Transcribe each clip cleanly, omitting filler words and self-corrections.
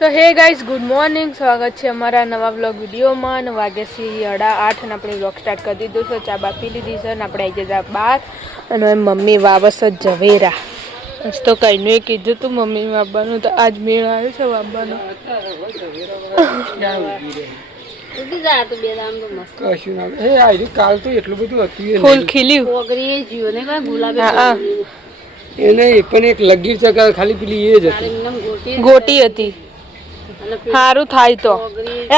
તો hey guys good morning, સ્વાગત છે અમારા નવા વ્લોગ વિડીયોમાં. વાગ્યા છે 8:30 અને આપણે વ્લોગ સ્ટાર્ટ કરી દીધો છે. ચા બા પી લીધી છે અને આપણે આવી જતા બહાર અને મમ્મી વાવસ જ ઝવેરા. તો કઈનું એ કીધું તું મમ્મી વાવવાનું, તો આજ મેળ આવ્યો છે વાવવાનો. ફૂલ ખીલ્યું એને પણ એક લગીર છે ખાલી પેલી એ જ હતી, ગોટી હતી. સારું થાય તો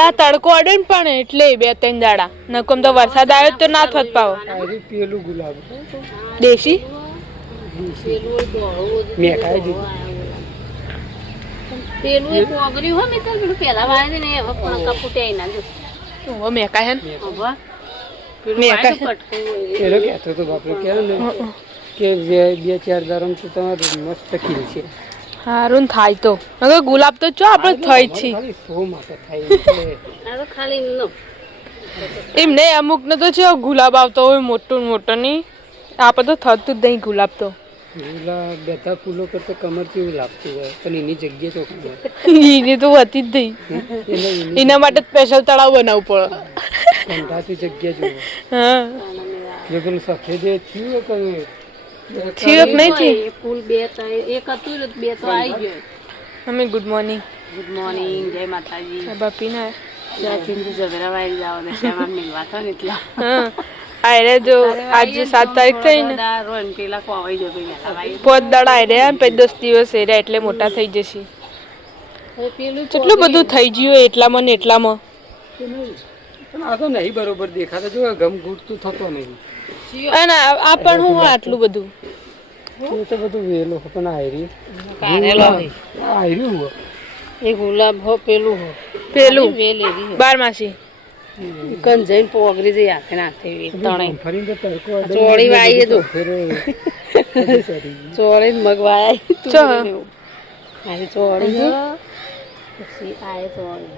આ તડકો અડે ને પણ એટલે 2-3 દાડા નકમ તો વરસાદ આવ્યો તો ના થત પાવો. પેલું ગુલાબ દેશી કે 2-4 દારમ તો તમારું મસ્ત ખીલ છે. હારું થાય તો ગુલાબ તો ચો આપણે થઈ છે એમ નહીં. અમુક ને તો છે ગુલાબ આવતો હોય મોટો મોટો નહીં, આપણે તો થતું જ નહીં ગુલાબ. તો ગુલાબ બધા ફૂલો કરતા કમર જેવું લાગતું હોય પણ એની જગ્યા ચોખ્ખી એની તો હતી જ નહીં. એના માટે સ્પેશિયલ તળાવ બનાવવું પડે. કંઠાથી જગ્યા જોવો. હા જે પેલું સફેદ થયું કે થયું નહીં છે ફૂલ 2 એક હતું 2 તો આવી ગયો. અમે ગુડ મોર્નિંગ જય માતાજી. બાપી ના ઝવેરા વાળી જાવ ને શેમાં મિલવા થા ને એટલે આયરે જો આજે 7 તારીખ થઈ ને રોન પેલા કોવાઈ જો ભાઈ 5 દાડા આયરે પછી 10 દિવસ એરે એટલે મોટા થઈ જશે. પેલું કેટલું બધું થઈ ગયું એટલામાં ને એટલામાં. પણ આ તો નહીં બરોબર દેખાતો, જો ગમ ઘૂંટતું થતો નહીં. અને આ પણ હું આટલું બધું એ તો બધું વેલો પણ આયરી કારેલો આયર્યું હો એ ગુલાબ હો પેલું હો પેલું વેલેરી 12 કન જઈને પોગરી જઈ આખે નાખે તણે ફરીને તડકો ચોળી વાઈ દો ચોળી મગવાય ચો આરી ચોળી પછી આય ચોળી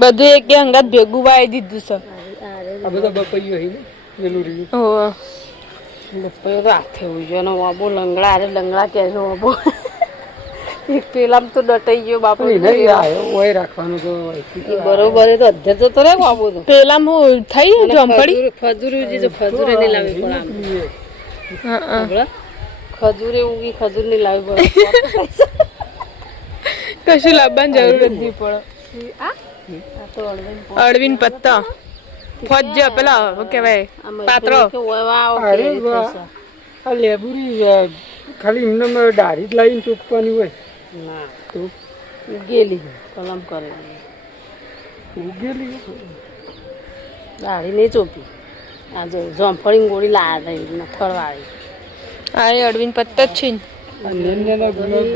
બધું એક કે અંગાત ભેગું વાઈ દીધું છે. આ બધા બપૈયો હી ને વેલું રહ્યું. હો બપૈયો તો હાથે ઉજો ને વાબો લંગડા અરે લંગડા કે જો વાબો એક પેલામ તો ડટાઈ ગયો બાપુ. નહીં આયો ઓય રાખવાનું તો બરોબર એ તો અધ્ધર જતો રે બાબુ તો પેલા હું થઈ જમપડી ખજૂરી જે ખજૂરે નહીં લાવી પડે આમ ખજૂરે ઉગી ખજૂર નહીં લાવી પડે કશું લાવવાની જરૂર નથી પડે. અળવીન પત્તા ફોજ પેલા શું કહેવાય પાત્રો. આ લેબુરી ખાલી એમને ડારી જ લાવીને ચોપવાની હોય ના તો ઉગેલી કલમ કરેલી ઉગેલી દાઢી નહીં ચોપી. આ જો જમફળી ગોળી લાયા હતા નથળવાળી. આ એ અળવીન પત્તા જ છે ને. નાના ગુલાબ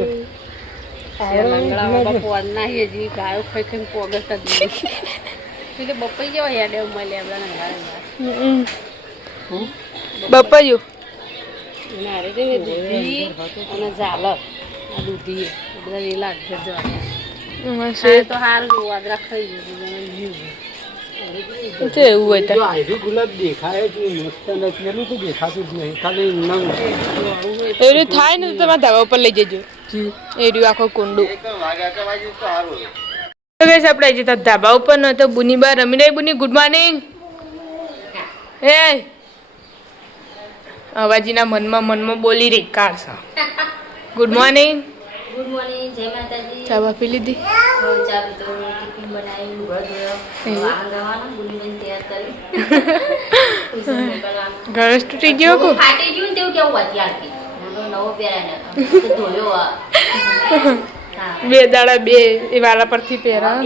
લંગડા પોડ નાખીએ જે ગાયો ખાઈ ખાઈને પોગર કરી એટલે બપાઈ જેવા હેડે મળે આપણા બપૈયું નારે છે ને દૂધી અને ઝાલર આ દૂધી બધા વેલા જવા તો સારું વાદરા ખાઈ છે એવું હોય તો આયરું ગુલાબ દેખાય જ મસ્ત નથી, પેલું તો દેખાતું જ નહીં, ખાલી નંગ એવું થાય ને તો તમારા ધાબા ઉપર લઈ જજો. એર્યું આખો કુંડું આપણે જતા ધાબા ઉપર ન તો બુની બાર રમી રહી. બુની ગુડ મોર્નિંગ. હે અવાજીના મનમાં બોલી રહી કાઢશો. Good morning. ગુડ મોર્નિંગ, જય માતાજી. ચા બા પી લીધી? ચા પીતો ટિફિન બનાવી ઘર તૂટી ગયો કો ફાટી ગયું તેવું કેવું હતી આખી નવો પહેરાય ધોયો 2 દાડા 2 એ વાળા પરથી પહેરા.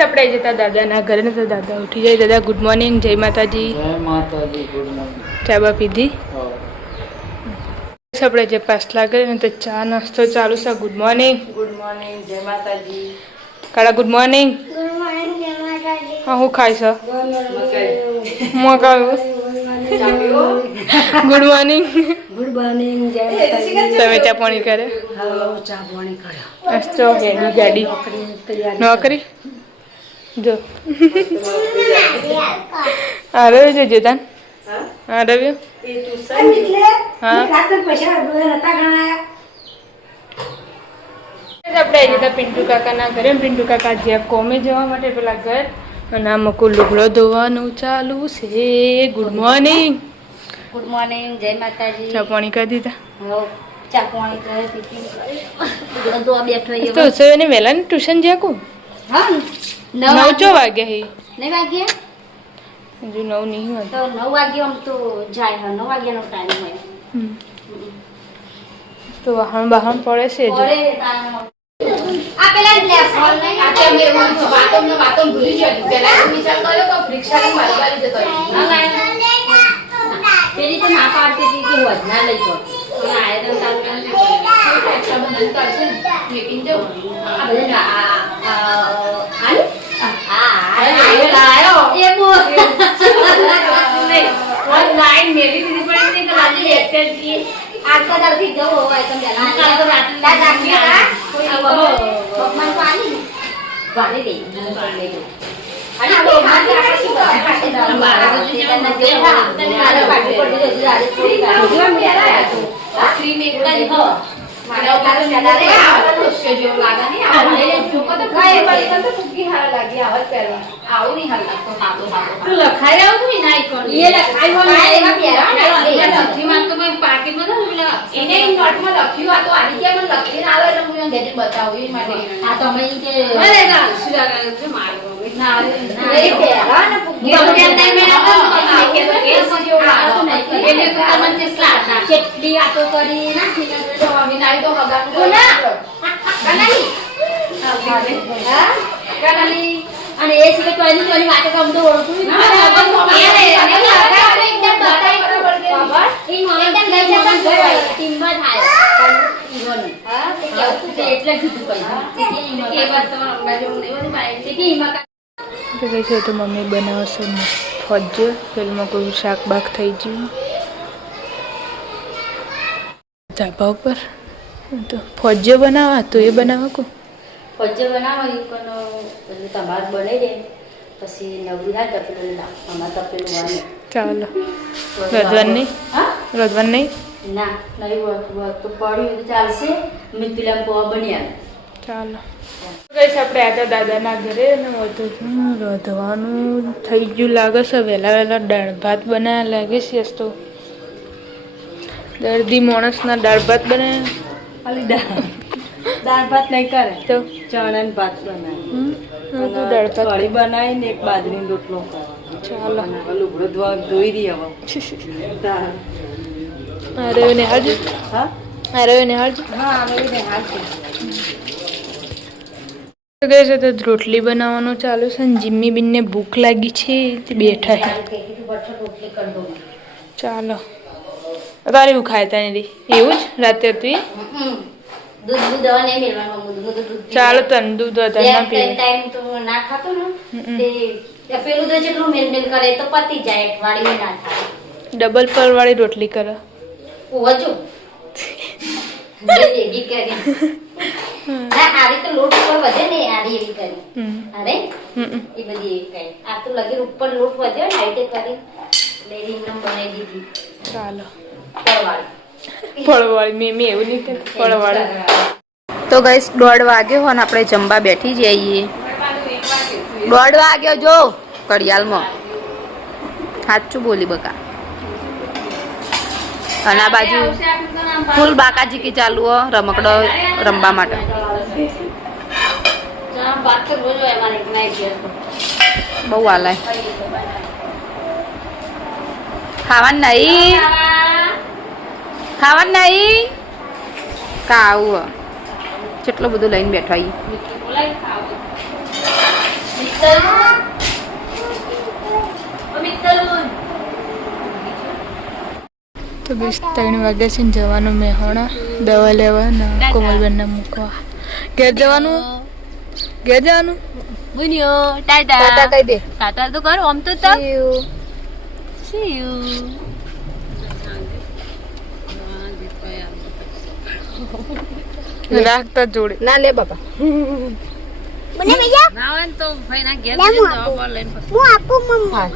આપણે જતા દાદાના ઘરે ને તો દાદા ઉઠી જાય. દાદા ગુડ મોર્નિંગ, જય માતાજી. જય માતાજી, ગુડ મોર્નિંગ. ચા બા પીધી? આપણે જે પાછલા કરે ને તો ચા નાસ્તો ચાલુ છે. Good morning. ગુડ મોર્નિંગ, જય માતાજી. કાળા ગુડ મોર્નિંગ. હા હું ખાઈશ મકાઈ. Good morning. ગુડ મોર્નિંગ, જય માતાજી. તમે ચા પાણી કરે? ચા પાણી કર્યો. નાસ્તો ગાડી નોકરી જો આ રહ્યો છે જોતાન. હા રવ્યો હા આપણે આપણે આવી જતા પિન્ટુ કાકાના ઘરે. પિન્ટુ કાકા જ્યાં કોમે જવા માટે પેલા ઘર. અને આ મકુ લુગડો ધોવાનું ચાલુ છે. Good morning. ગુડ મોર્નિંગ, જય માતાજી. ચા પાણી કરી દીધા? હો, ચા પાણી કરે પીપી તો બેઠો તો સવારે વહેલા ને ટ્યુશન જ્યાં કો? હા, 9 વાગ્યા હે. 9 વાગ્યા હજુ 9 નહીં હોય તો 9 વાગ્યા આમ તો જાય. હા, 9 વાગ્યાનો ટાઈમ હોય. તો વાહણ બહાણ પડે છે હજુ. આ પેલા લેફ્ટ આ કે મે વાતો ભૂલી ગયો. પેલા વિચાર કર્યો તો પરીક્ષા મારવાની જતો પેલી તો ના પાડતી હતી કે વધના લઈ ગયો. અને આયરન ચાલુ રક્ષાબંધન કરશે ને મીટિંગ જવું. આ બધા આયો એ બોલ ઓનલાઈન મેલી દીધી પડી કે લાલી એક્ટર જી આખા દરથી જવો હોય તો બેલા તો રાત રાખી ના કોઈ ભગવાન પાણી વાળી દે અને આ ભગવાન આપણે શું કરે પાટે દાળ મારા તો જેના જેવા તને પાટી પડી જતી આજે થોડી ભગવાન મેરા તો ફ્રી મે કરી હો મારા કાલે મેલા આ તો જેવો લાગા ની આ લઈ જોકો તો કાય પડી તો ફુગી હાર લાગી આવત કરવા આવું નહીં હાલ લાગતો સાતો તું લખાઈ આવ તું ના ઈકોન એ લખાઈ હોય એમાં પેરા નથી માં તો કોઈ પાકી માં પેલા એને નોટમાં લખ્યું આ તો આની કે મને લખીને આવે એટલે હું ગેજેટ બતાવું એ માટે આ તો અમે કે મને ના સુધારા છે મારો ના એ પેરા ને ફુગી તો કે ટાઈમે ના કે તો કે સજીઓ આ તો નહીં એટલે તો તમને સ્લાટ ના કેટલી આ તો કરી નાખી તો વિનાઈ તો હગાનું ના કનાલી હા કનાલી અને એ સિવાય તો એની જોની વાતો કમ તો ઓળખું ના એકદમ ટીમમાં થાય ઈવોની હા એટલે કીધું કઈ એ વાત તો અંબાજી હું નહીં પાઈ કે ઈમાં તો કહે છે તો મમ્મી બનાવશે ફજ્જો. પેલમાં કોઈ શાક બાક થઈ ગયું ધાબા ઉપર. તો ફજ્જો બનાવવા તો એ બનાવવા કો ફજ્જો બનાવવા કોનો એટલે તમાર બનાવી દે પછી નવરી થાય તપેલું અમાર તપેલું વાને ચાલો. રજવાન નહીં? હા રજવાન નહીં? ના નહીં વાત તો પડ્યું તો ચાલશે મેં પેલા પોવા બન્યા ચાલો. ગઈશ આપણે આજા દાદાના ઘરે અને વધુ રોધવાનું થઈ ગયું લાગે છે. વહેલા વહેલા દાળ ભાત બનાવ્યા લાગે છે. તો દર્દી માણસના દાળ ભાત બનાવ્યા. ખાલી દાળ ભાત નહીં કરે તો ચણાની ભાત બનાવી દાળ ભાત કઢી બનાવી ને એક બાજરીનો રોટલો ચાલો. લુગડો ધોઈ રહી હવે અરે ને હાલજો. હા અરે ને હાલજો. હા હવે હાલ છે ગઈ છે તો રોટલી બનાવવાનું ચાલુ છે. ને જીમ્મી બીનને ભૂખ લાગી છે તે બેઠા છે. ચાલો. તારે એવું ખાય તા નહીં એવું જ રાતે હતું દૂધ દવા નહીં મેળવાનું દૂધ ચાલો તને દૂધ વધારે ના પીવું. ટાઈમ તો ના ખાતો ને તે પેલું તો જેટલું મેલ મેલ કરે તો પતી જાય વાળી ના થાય. ડબલ પર વાળી રોટલી કરો. ઓજો ભેગી કરી ના આરી તો લોટ ઉપર વધે ને આરી એવી કરી અરે એ બધી એવી કરી આ તો લગી ઉપર લોટ વધ્યો ને આઈતે કરી લેરી નમ બનાવી દીધી. ચાલો. ફળવાળી ફળવાળી મેં એવું નહીં કરતી. ફળવાળી. તો ગઈસ 1:30 વાગ્યો હોય ને આપણે જમવા બેઠી જઈએ. 1:30 વાગ્યો જો કડિયાલમાં સાચું બોલી બકા. અને આ બાજુ ફૂલ બાકાજી કી ચાલુ હો રમકડો રમવા માટે. બહુ હાલાય ખાવાનું નહીં ખાવાનું નહીં ખાવું કેટલું બધું લઈને બેઠા તો બસ 3 વાગ્યા છે ને જવાનું મેહોણા દવા લેવા ને કોમલબેનને મૂકવા. ઘેર જવાનું ઘેર જવાનું બુનિયો ટાટા ટાટા કહી દે. ટાટા તો કરો આમ તો See you. રાખતા જોડે ના લે બાપા મને ભૈયા ના હોય તો ભાઈ ના ઘેર જવા લઈને હું આપું મમ્મા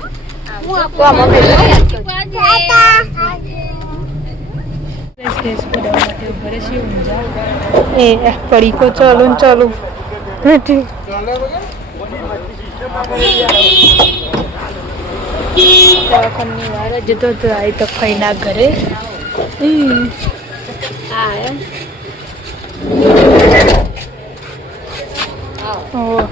હું આપું મમ્મી ગેસ બનાવવા માટે ઉભા રહેશે ઊંઝા એ પડીકો ચાલુ ને ચાલુ દવાખાની વાર જતો તો આવી તો ફઈના ઘરે હા એમ ઓ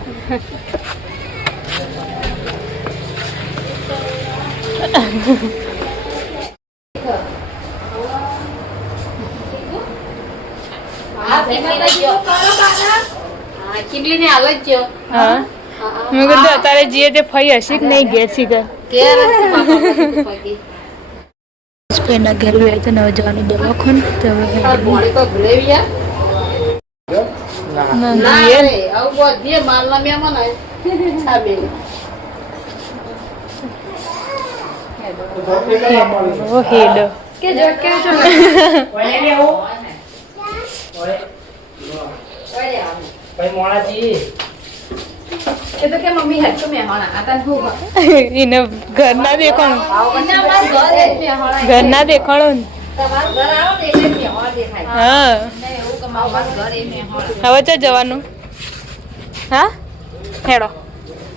ચીમલી ને આવે જ હા મેં કીધું અત્યારે જઈએ તે ફઈ હશે કે નહીં ઘેર શીખે એના ઘેર ગયા તો નવ જવાનું દવાખાન તો હેડ એને ઘરના દેખાણું ઘરના દેખાણું હા હવે તો જવાનું હા હેડો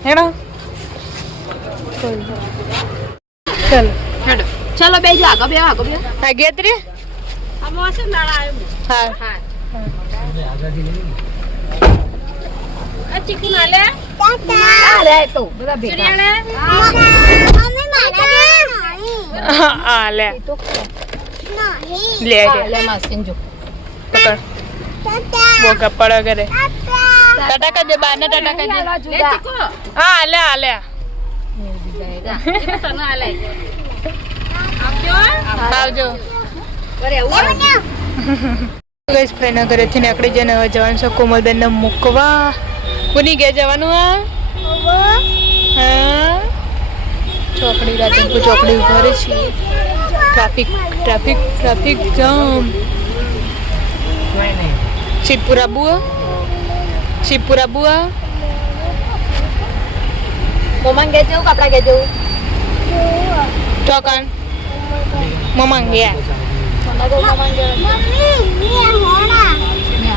હેડો ચલો ચલો બે જો આગળ બે આગેત્રી હા ચીકુ ના લે તો બધા ભેગા આ લે લે લે માસીન જો પકડ બોકા પડ કરે ટાટા કરજે બાને ટાટા કરજે હા લે આ લે આવજો ગઈશ ફ્રેન્ડના ઘરેથી નીકળી જઈને હવે જવાનું છે કોમલબેનને મૂકવા કોની ઘેર જવાનું હા ચોકડી રાધનપુર ચોકડી ઉભા રહે છે ટ્રાફિક જામ શિવપુરા બુઆ મોમાં ગે જવું કપડા ગે જવું ચોકન મમાંગ ગયા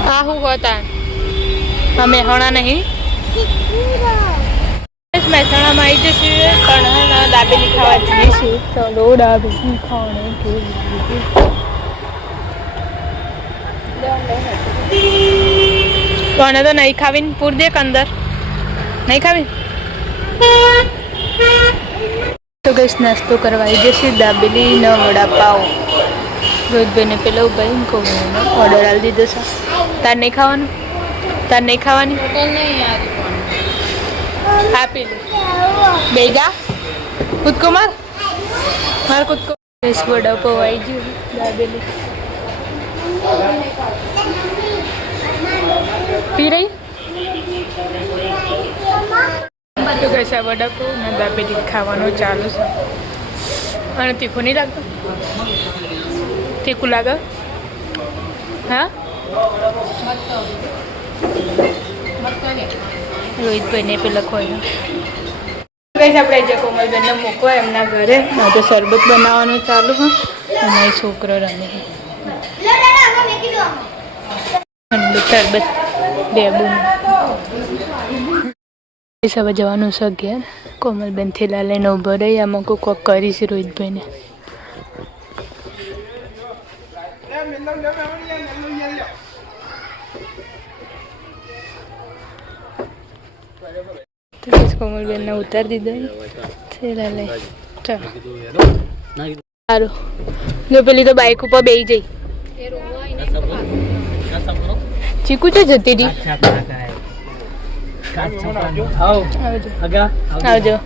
આ શું હોતા અમે હણા નહીં મહેસાણામાં આવી જશે પણ દાબેલી ખાવા જઈશું ચલો દાબેલી કોને તો નહીં ખાવીને પૂર દે અંદર નહીં ખાવી તો ગઈશ નાસ્તો કરવા આવી જશે દાબેલી ને વડાપાવ રોહિતભાઈને પેલા ભાઈ કહું ઓર્ડર આપી દીધો છે તાર નહીં ખાવાનું તાર નહીં ખાવાની આપી દે બેગા કૂદકો માર કૂદકો વડાપાવ આવી ગયું દાબેલી પી રહી તો કૈસા વડાપાવ ને દાબેલી ખાવાનું ચાલુ છે અને તીખું નહીં લાગતું તીખું લાગે હા રોહિતભાઈને પેલા ખોઈ કઈ આપણે જે કોમલબેનને મૂકવા એમના ઘરે તો શરબત બનાવવાનું ચાલુ હોય અને એ છોકરો રમે ઠંડુ શરબત બેબું હવે જવાનું છે ઘેર કોમલબેન થેલા લઈને ઉભો રહી આમાં કોક કરીશ રોહિતભાઈને કોમલબેનને ઉતારી દીધા થેલા લઈ ચાલો સારું જો પેલી તો બાઇક ઉપર બેસી જઈ ચીકુ છે જતી હતી આવજો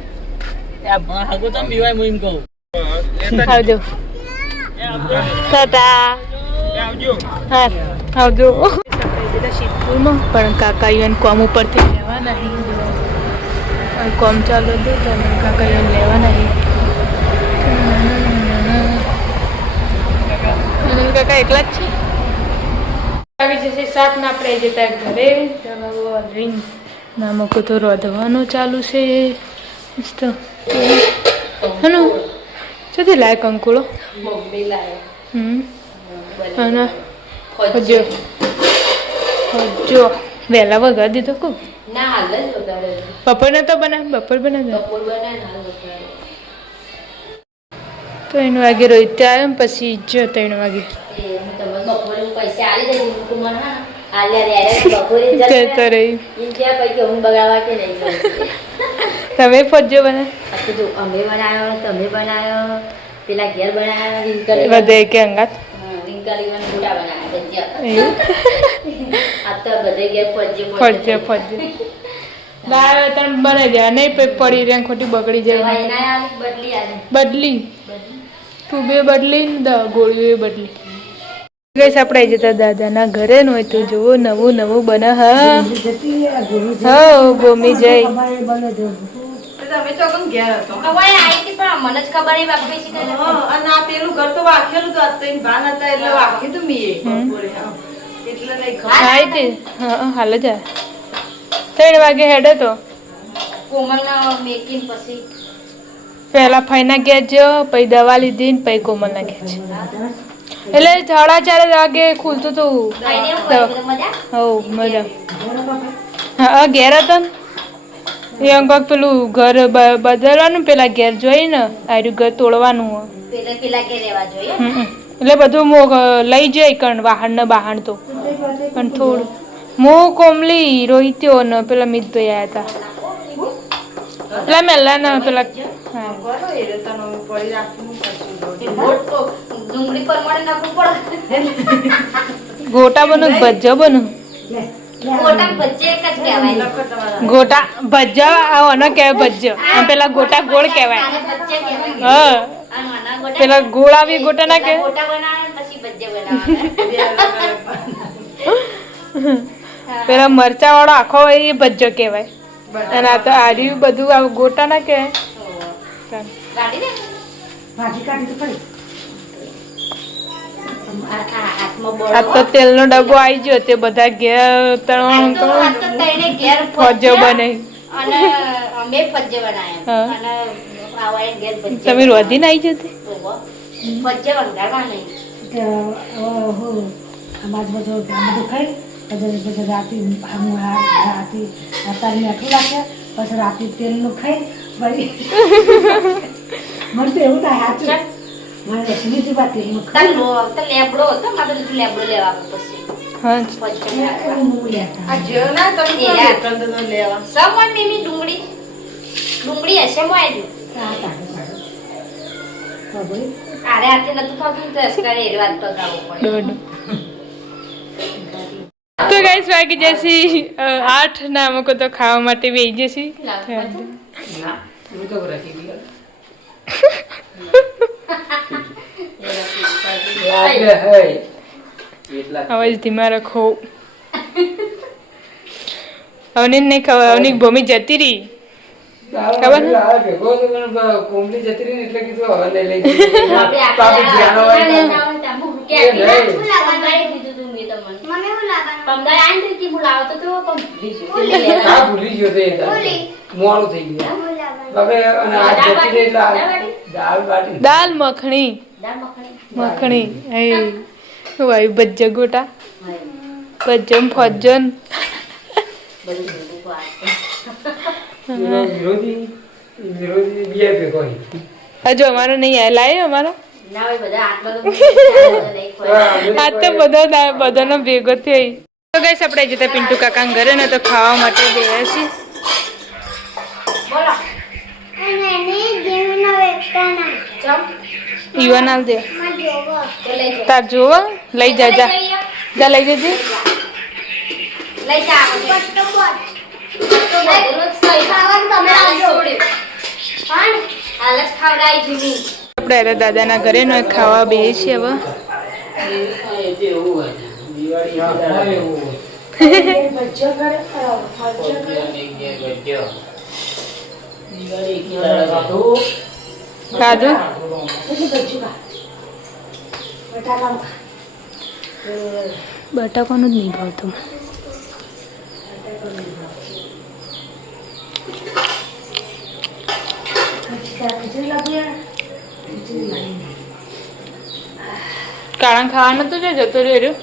આવજો ટાટા હા આવજો શિવપુરમાં પણ કાકા યુવાન કોમ ઉપરથી લેવા નહીં કોમ ચાલુ હતું તો કાકા યુવાન લેવા નહીં કાકા એકલા જ છે આવી જશે સાત ના આપણે જતા ઘરે રિંગ નામક તો રોધવાનું ચાલુ છે મસ્ત હનો ચોથી લાય કંકુળો અને હજો હજો વહેલા વગાડી દીધો કો ના હાલ જ વગાડે બપોરને તો બનાવ બપોર બનાવ બપોર બનાવે ને હાલ વગાડે 3 વાગે રોહિત આવ્યો ને પછી જો 3 વાગે એ હું તમને બપોરે પૈસા આલી દઈ હું મને હા આલ્યા રે બપોરે તે તો રહી ઇન્ડિયા પૈકી હું બગાડવા કે નહીં તમે પહોંચજો બનાવ તો જો અમે બનાવ્યો તમે બનાવ્યો પેલા ઘેર બનાવ્યો રિંકલ બધે કે અંગાત રિંકલ ઇવન મોટા બનાવ્યા ભજીયા એવું આ તો બધે ઘેર ફરજે ફરજે દાળ તણ બનાવી દે નહીં પછી પડી રે ખોટી બગડી જાય એના બદલી આલે બદલી તું બે બદલી ને ગોળીઓ બદલી ગઈશ આપણે જતા દાદાના ઘરે ન હોય તો જુઓ નવું નવું બને હા ભૂમિ જય તમે તો કેમ ઘેર હતો ખબર આવી હતી પણ મને જ ખબર નહીં બાપુ છે અને આ પેલું ઘર તો વાખેલું તો અત્યારે ભાન હતા એટલે વાખી તું મીએ બપોરે એટલે નહીં ખબર હા તે હા હાલ જ 3 વાગે હેડે તો કોમલના મેકિંગ પછી પહેલા ફાઈના ઘેર જો પછી દવા લીધી ને પછી કોમલના ઘેર છે એટલે 4:30 વાગે ખુલતું હતું આઈને એવું મજા હો મજા હા ઘેર હતો ને એ અંગક પેલું ઘર બદલવાનું પેલા ઘેર જોઈને આર્યું ઘર તોડવાનું પેલા કે રહેવા જોઈએ એટલે બધું લઈ જાય કણ વાહન ને બહાણ તો પણ થોડું હું કોમલી રોહિત્યો ને પેલા મિતભાઈ આવ્યા હતા પેલા મેલા ને પેલા હા કરો એ તને પડી રાખવું પછી મોટ તો ડુંગળી પર મળે નાખવું પડે ગોટા બનો ભજ્જો બનો મોટા વચ્ચે એક જ કહેવાય ગોટા ભજ્જા આનો કહેવાય ભજ્જો અને પેલા ગોટા ગોળ કહેવાય આને વચ્ચે કહેવાય હા આ નાના ગોટા પેલા ગોળ આવી ગોટા ના પેલા કે ગોટા બનાવે પછી ભજીયા બનાવે પેલા મરચા વાળો આખો હોય એ ભજ્જો કહેવાય અને આ તો આર્યું બધું આ ગોટા ના કહેવાય કાઢી દે આ તો તેલનો ડબ્બો આવી ગયો તે બધા ઘેર ત્રણ ફજો બને અને અમે ભજીયા બનાવ્યા હા. અને આવાય ઘેર ભજીયા તમે રોધી ના આવી જતી ભજીયા વંગારવા નહીં રાતે તેલનું ખાઈ વળી મને તો એવું થાય સાચું મારે રસમીથી વાત તેલનું ખાઈ તો લેબડો હતો મારે તો લેબડો લેવા પછી હા ભજીયા હું લેતા આ જેવ ના તમે એ કોણ યાર. વેતન તો લેવા સમન મીમી ડુંગળી હશે મોય ખબર આરે હાથે નતું ખાતું તો અસકારે એ વાત પગાવો પડે દોઢ તો ગાઈસ વાગી જશે 8 ના અમુક તો ખાવા માટે બેસી જશે ના હું તો રાખી દીધા અવાજ ધીમા રાખો અવની નહીં ખબર અવની ભૂમિ જતી રહી ખબર ને? કોમલી જતી રહી ને એટલે કીધું હવે લઈ આપણે ભૂલી ગયો તો મોડું થઈ ગયું બાપે અને આ જતી રહી એટલે દાળ બાટી દાલ મખણી મખણી હે શું આવ્યું ભજ્જ ગોટા ભજ્જમ ફજ્જન વિરોધી બીઆઈ ભેગો હજુ અમારો નહીં આવે લાયો અમારો ના હોય બધા આ તો બધાનો ભેગો થયો તો ગાઈસ આપણે જતા પિન્ટુ કાકા ઘરે ને તો ખાવા માટે ગયા છીએ બોલો અને નહીં જીવનો વેકતાના ચમ ઈવન આલ દે માં જોવો તો લઈ જાઓ. તાર જોવો લઈ જા જા જા લઈ જજે લઈ જા પટ્ટો બોટ તો બધું સહી ખાવાનું તમે આવજો. પણ હાલ જ ખવડાવી જૂની આપણે હવે દાદાના ઘરે નો ખાવા બેસી છીએ હવે બચ્ચો કરે ખાધું બટાકાનું જ નહીં ભાવતું કાળા ખાવાનું તો જો જતો રહ્યો